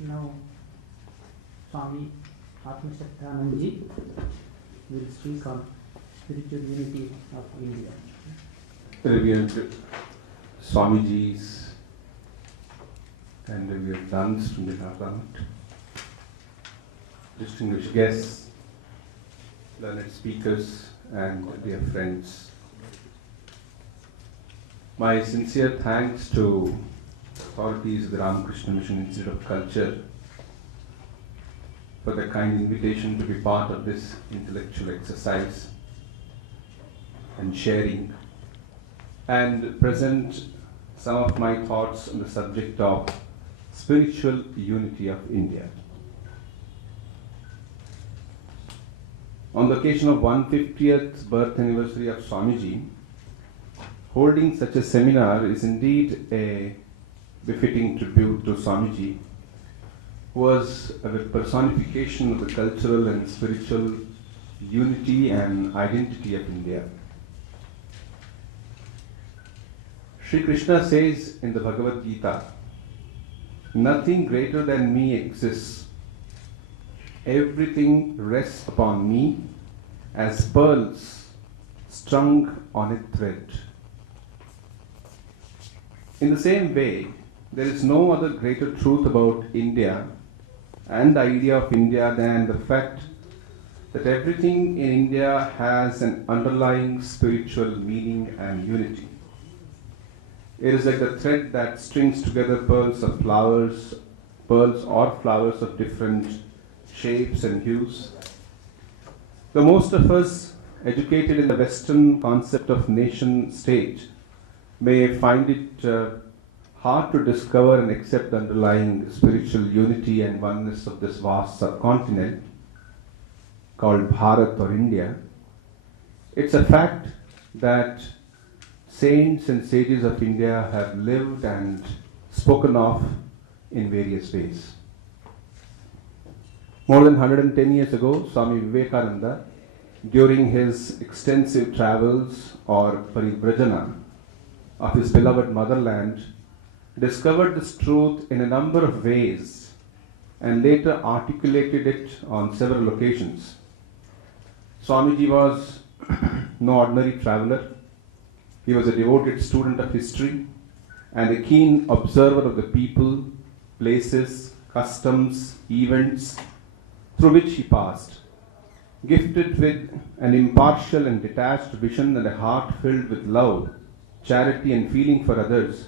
Now, Swami Atmashaktananji will speak on spiritual unity of India. Revered Swamijis and revered nuns from the Parliament, distinguished guests, learned speakers, and dear friends. My sincere thanks to authorities of the Ramakrishna Mission Institute of Culture for the kind invitation to be part of this intellectual exercise and sharing, and present some of my thoughts on the subject of spiritual unity of India. On the occasion of 150th birth anniversary of Swamiji, holding such a seminar is indeed a befitting tribute to Swamiji, who was a personification of the cultural and spiritual unity and identity of India. Sri Krishna says in the Bhagavad Gita, "Nothing greater than me exists. Everything rests upon me as pearls strung on a thread." In the same way, there is no other greater truth about India and the idea of India than the fact that everything in India has an underlying spiritual meaning and unity. It is like the thread that strings together pearls or flowers of different shapes and hues. Though most of us, educated in the Western concept of nation state, may find it hard to discover and accept the underlying spiritual unity and oneness of this vast subcontinent called Bharat or India, it's a fact that saints and sages of India have lived and spoken of in various ways. More than 110 years ago, Swami Vivekananda, during his extensive travels or parivrajana of his beloved motherland, discovered this truth in a number of ways and later articulated it on several occasions. Swamiji was no ordinary traveler. He was a devoted student of history and a keen observer of the people, places, customs, events through which he passed. Gifted with an impartial and detached vision and a heart filled with love, charity and feeling for others,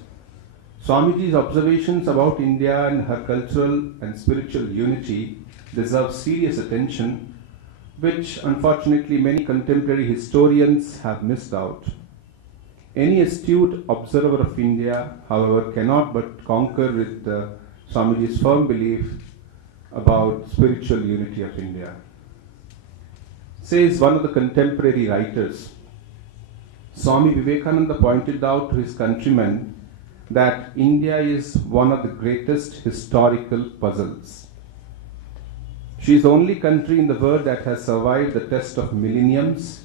Swamiji's observations about India and her cultural and spiritual unity deserve serious attention, which unfortunately many contemporary historians have missed out. Any astute observer of India, however, cannot but concur with Swamiji's firm belief about spiritual unity of India. Says one of the contemporary writers, Swami Vivekananda pointed out to his countrymen that India is one of the greatest historical puzzles. She is the only country in the world that has survived the test of millenniums.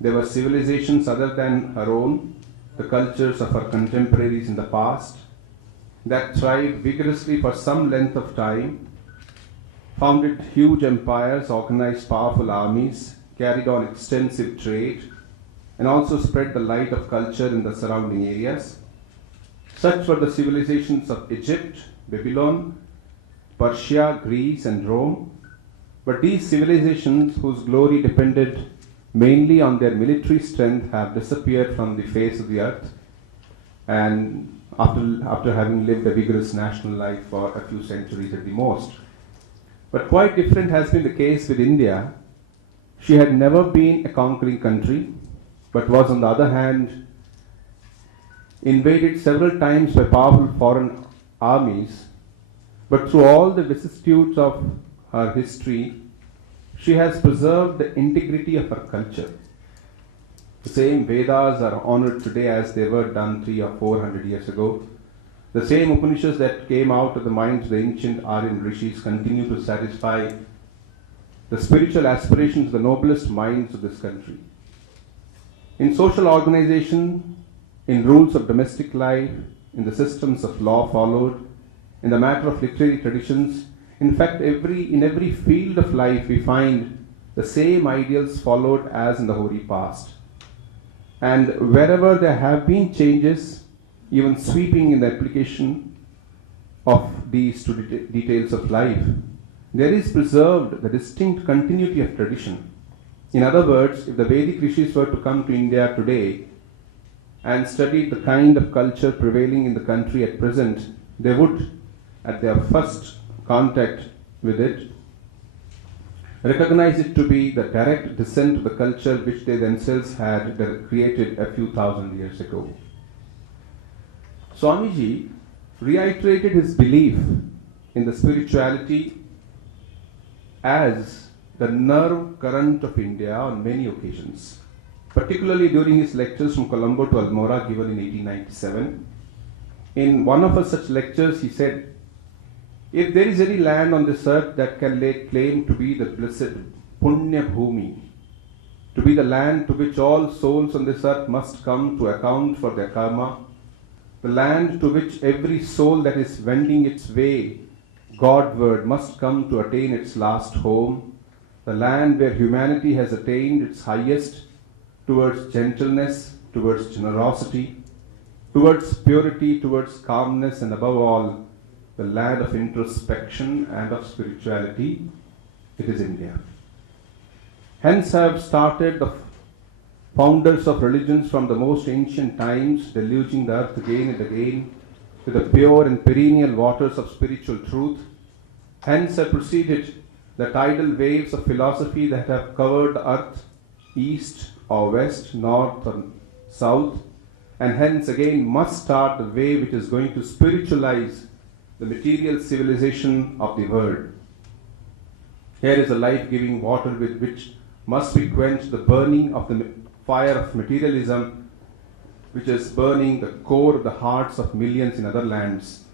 There were civilizations other than her own, the cultures of her contemporaries in the past, that thrived vigorously for some length of time, founded huge empires, organized powerful armies, carried on extensive trade, and also spread the light of culture in the surrounding areas. Such were the civilizations of Egypt, Babylon, Persia, Greece, and Rome. But these civilizations, whose glory depended mainly on their military strength, have disappeared from the face of the earth, and after having lived a vigorous national life for a few centuries at the most. But quite different has been the case with India. She had never been a conquering country, but was on the other hand invaded several times by powerful foreign armies. But through all the vicissitudes of her history, she has preserved the integrity of her culture. The same Vedas are honored today as they were done 300 or 400 years ago. The same Upanishads that came out of the minds of the ancient Aryan rishis continue to satisfy the spiritual aspirations of the noblest minds of this country. In social organization, in rules of domestic life, in the systems of law followed, in the matter of literary traditions. In fact, in every field of life, we find the same ideals followed as in the hoary past. And wherever there have been changes, even sweeping in the application of these to details of life, there is preserved the distinct continuity of tradition. In other words, if the Vedic rishis were to come to India today and study the kind of culture prevailing in the country at present, they would, at their first contact with it, recognize it to be the direct descent of the culture which they themselves had created a few thousand years ago. Swamiji reiterated his belief in the spirituality as the nerve current of India on many occasions, particularly during his lectures from Colombo to Almora given in 1897. In one of such lectures, he said, "If there is any land on this earth that can lay claim to be the blessed Punya Bhumi, to be the land to which all souls on this earth must come to account for their karma, the land to which every soul that is wending its way Godward must come to attain its last home, the land where humanity has attained its highest towards gentleness, towards generosity, towards purity, towards calmness, and above all, the land of introspection and of spirituality, it is India. Hence have started the founders of religions from the most ancient times, deluging the earth again and again with the pure and perennial waters of spiritual truth. Hence have proceeded the tidal waves of philosophy that have covered the earth, east or west, north or south, and hence again must start the wave which is going to spiritualize the material civilization of the world. Here is a life-giving water with which must be quenched the burning of the fire of materialism, which is burning the core of the hearts of millions in other lands.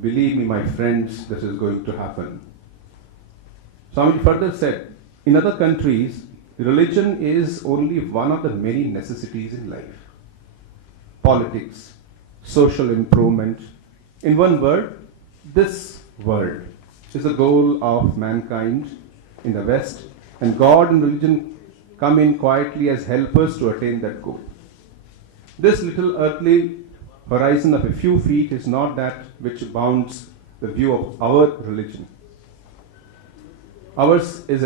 Believe me, my friends, this is going to happen." Swami further said, in other countries, religion is only one of the many necessities in life. Politics, social improvement. In one word, this world is the goal of mankind in the West, and God and religion come in quietly as helpers to attain that goal. This little earthly horizon of a few feet is not that which bounds the view of our religion. Ours is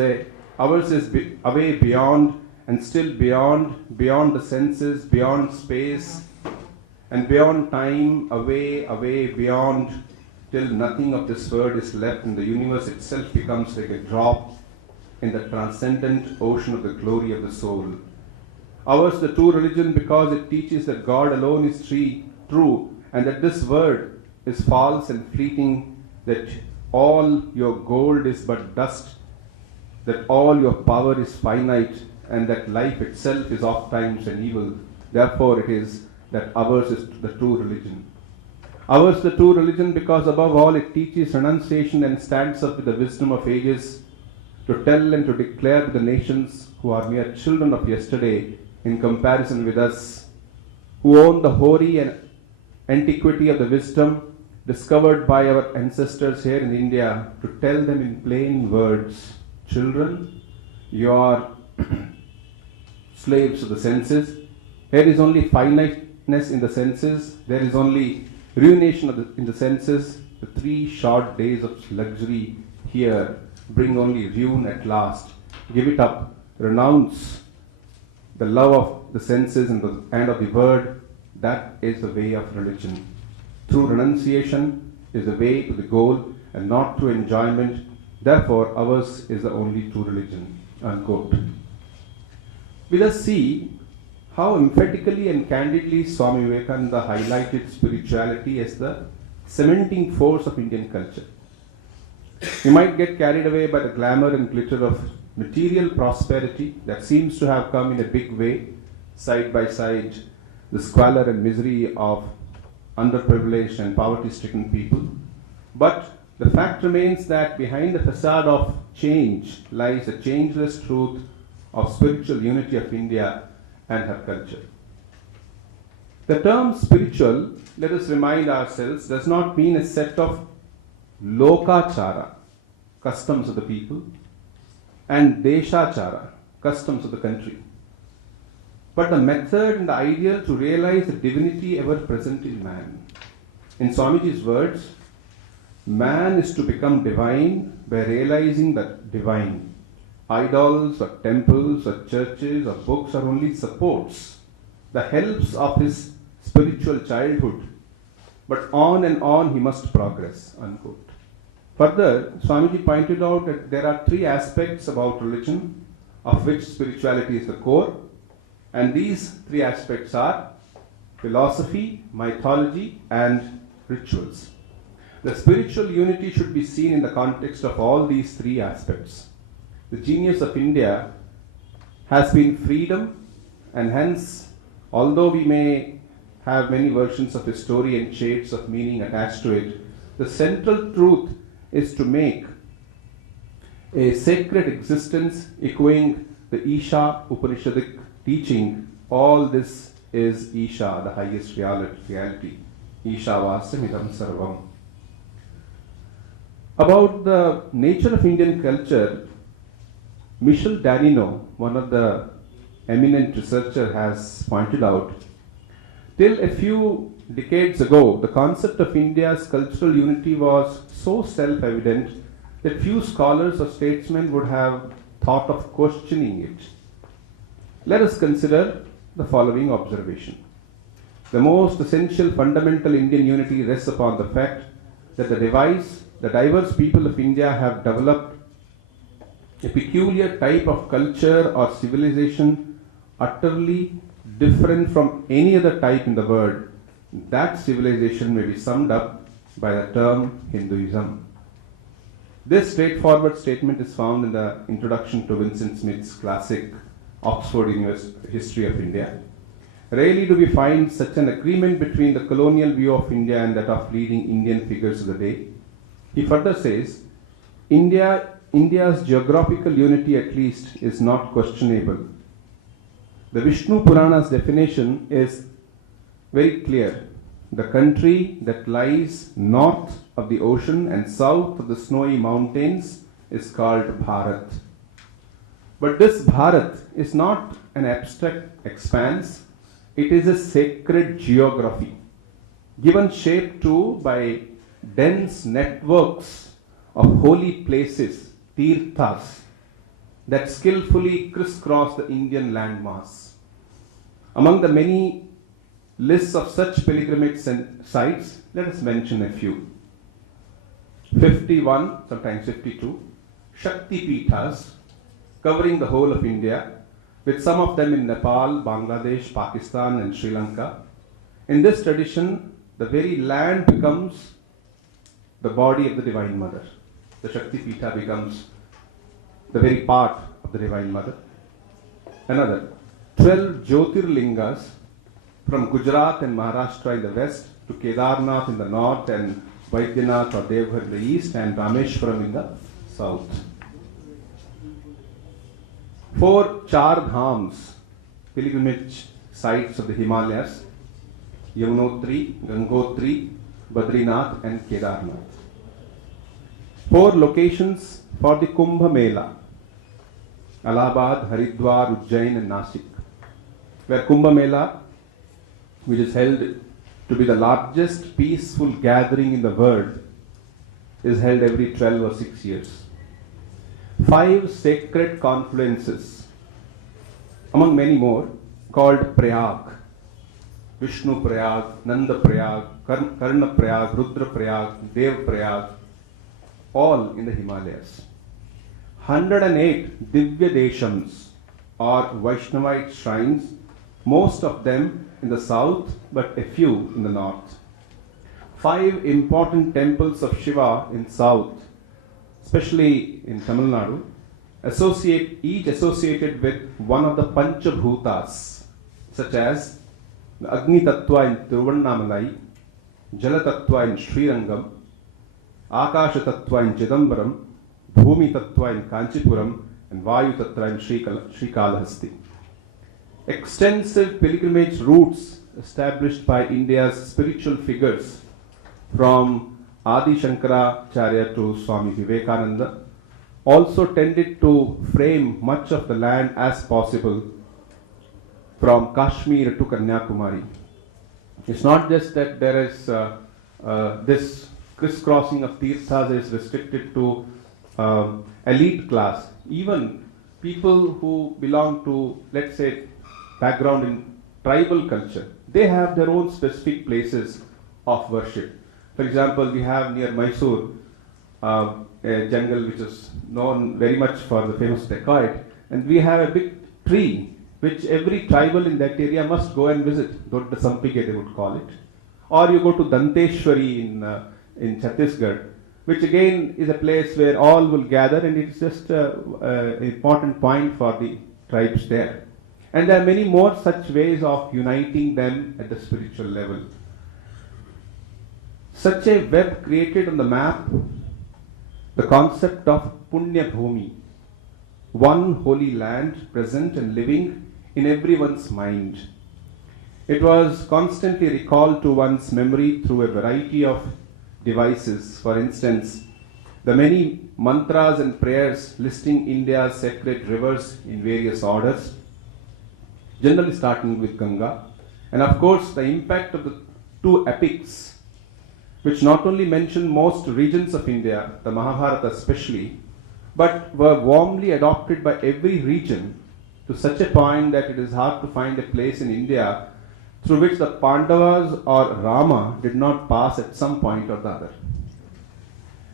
away beyond and still beyond the senses, beyond space, and beyond time, away beyond, till nothing of this world is left and the universe itself becomes like a drop in the transcendent ocean of the glory of the soul. Ours the true religion because it teaches that God alone is true, and that this world is false and fleeting, that all your gold is but dust, that all your power is finite, and that life itself is oft times an evil. Therefore it is that ours is the true religion. Ours the true religion because above all it teaches renunciation and stands up with the wisdom of ages to tell and to declare to the nations who are mere children of yesterday in comparison with us, who own the hoary and antiquity of the wisdom discovered by our ancestors here in India, to tell them in plain words, children, you are slaves of the senses. Here is only finiteness in the senses. There is only ruination in the senses. The 3 short days of luxury here bring only ruin at last. Give it up. Renounce the love of the senses and of the word. That is the way of religion. Through renunciation is the way to the goal and not through enjoyment. Therefore, ours is the only true religion. Unquote. We thus see how emphatically and candidly Swami Vivekananda highlighted spirituality as the cementing force of Indian culture. We might get carried away by the glamour and glitter of material prosperity that seems to have come in a big way, side by side the squalor and misery of underprivileged and poverty-stricken people. But the fact remains that behind the facade of change lies the changeless truth of spiritual unity of India and her culture. The term spiritual, let us remind ourselves, does not mean a set of lokachara, customs of the people, and deshachara, customs of the country. But the method and the ideal to realize the divinity ever present in man. In Swamiji's words, man is to become divine by realizing the divine. Idols or temples or churches or books are only supports, the helps of his spiritual childhood. But on and on he must progress, unquote. Further, Swamiji pointed out that there are three aspects about religion, of which spirituality is the core. And these three aspects are philosophy, mythology, and rituals. The spiritual unity should be seen in the context of all these three aspects. The genius of India has been freedom, and hence, although we may have many versions of the story and shades of meaning attached to it, the central truth is to make a sacred existence echoing the Isha Upanishadic teaching. All this is Isha, the highest reality. Isha Vasam Idam Sarvam. About the nature of Indian culture, Michel Danino, one of the eminent researchers, has pointed out, till a few decades ago, the concept of India's cultural unity was so self-evident that few scholars or statesmen would have thought of questioning it. Let us consider the following observation. The most essential fundamental Indian unity rests upon the fact that the diverse people of India have developed a peculiar type of culture or civilization utterly different from any other type in the world. That civilization may be summed up by the term Hinduism. This straightforward statement is found in the introduction to Vincent Smith's classic Oxford History of India. Rarely do we find such an agreement between the colonial view of India and that of leading Indian figures of the day. He further says, India's geographical unity at least is not questionable. The Vishnu Purana's definition is very clear. The country that lies north of the ocean and south of the snowy mountains is called Bharat. But this Bharat is not an abstract expanse, it is a sacred geography, given shape to by dense networks of holy places, tirthas, that skillfully crisscross the Indian landmass. Among the many lists of such pilgrimage sites, let us mention a few. 51, sometimes 52, Shakti Pithas, covering the whole of India, with some of them in Nepal, Bangladesh, Pakistan, and Sri Lanka. In this tradition, the very land becomes the body of the Divine Mother. The Shakti Pitha becomes the very part of the Divine Mother. Another, 12 Jyotirlingas from Gujarat and Maharashtra in the west to Kedarnath in the north and Baidyanath or Devghar in the east and Rameshwaram in the south. 4 Char Dhams, pilgrimage sites of the Himalayas, Yamunotri, Gangotri, Badrinath and Kedarnath. 4 locations for the Kumbh Mela, Allahabad, Haridwar, Ujjain and Nasik, where Kumbh Mela, which is held to be the largest peaceful gathering in the world, is held every 12 or 6 years. 5 sacred confluences, among many more, called Prayag, Vishnu Prayag, Nanda Prayag, Karna Prayag, Rudra Prayag, Dev Prayag, all in the Himalayas. 108 Divya Deshams or Vaishnavite shrines, most of them in the south but a few in the north. 5 important temples of Shiva in south, especially in Tamil Nadu, each associated with one of the Panchabhutas, such as the Agni Tattva in Tiruvannamalai, Jala Tattva in Srirangam, Akasha Tattva in Chidambaram, Bhumi Tattva in Kanchipuram, and Vayu Tattva in Srikalahasti. Extensive pilgrimage routes established by India's spiritual figures from Adi Shankaracharya to Swami Vivekananda, also tended to frame much of the land as possible from Kashmir to Kanyakumari. It's not just that there is this crisscrossing of tirthas is restricted to elite class. Even people who belong to, let's say, background in tribal culture, they have their own specific places of worship. For example, we have near Mysore a jungle which is known very much for the famous dacoit, and we have a big tree which every tribal in that area must go and visit. Dodda Sampike they would call it. Or you go to Danteshwari in Chhattisgarh, which again is a place where all will gather, and it's just an important point for the tribes there. And there are many more such ways of uniting them at the spiritual level. Such a web created on the map the concept of Punya Bhumi, one holy land present and living in everyone's mind. It was constantly recalled to one's memory through a variety of devices. For instance, the many mantras and prayers listing India's sacred rivers in various orders, generally starting with Ganga, and of course the impact of the two epics, which not only mention most regions of India, the Mahabharata especially, but were warmly adopted by every region to such a point that it is hard to find a place in India through which the Pandavas or Rama did not pass at some point or the other.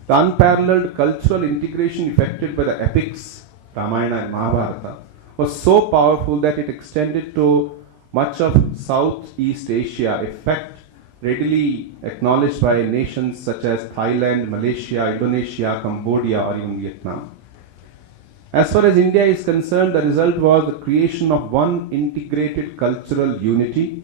The unparalleled cultural integration effected by the epics, Ramayana and Mahabharata, was so powerful that it extended to much of Southeast Asia, a fact readily acknowledged by nations such as Thailand, Malaysia, Indonesia, Cambodia, or even Vietnam. As far as India is concerned, the result was the creation of one integrated cultural unity.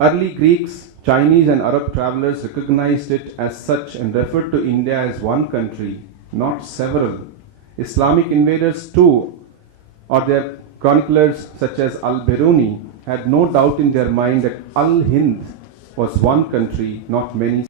Early Greeks, Chinese, and Arab travelers recognized it as such and referred to India as one country, not several. Islamic invaders too, or their chroniclers such as Al-Biruni, had no doubt in their mind that Al-Hind was one country, not many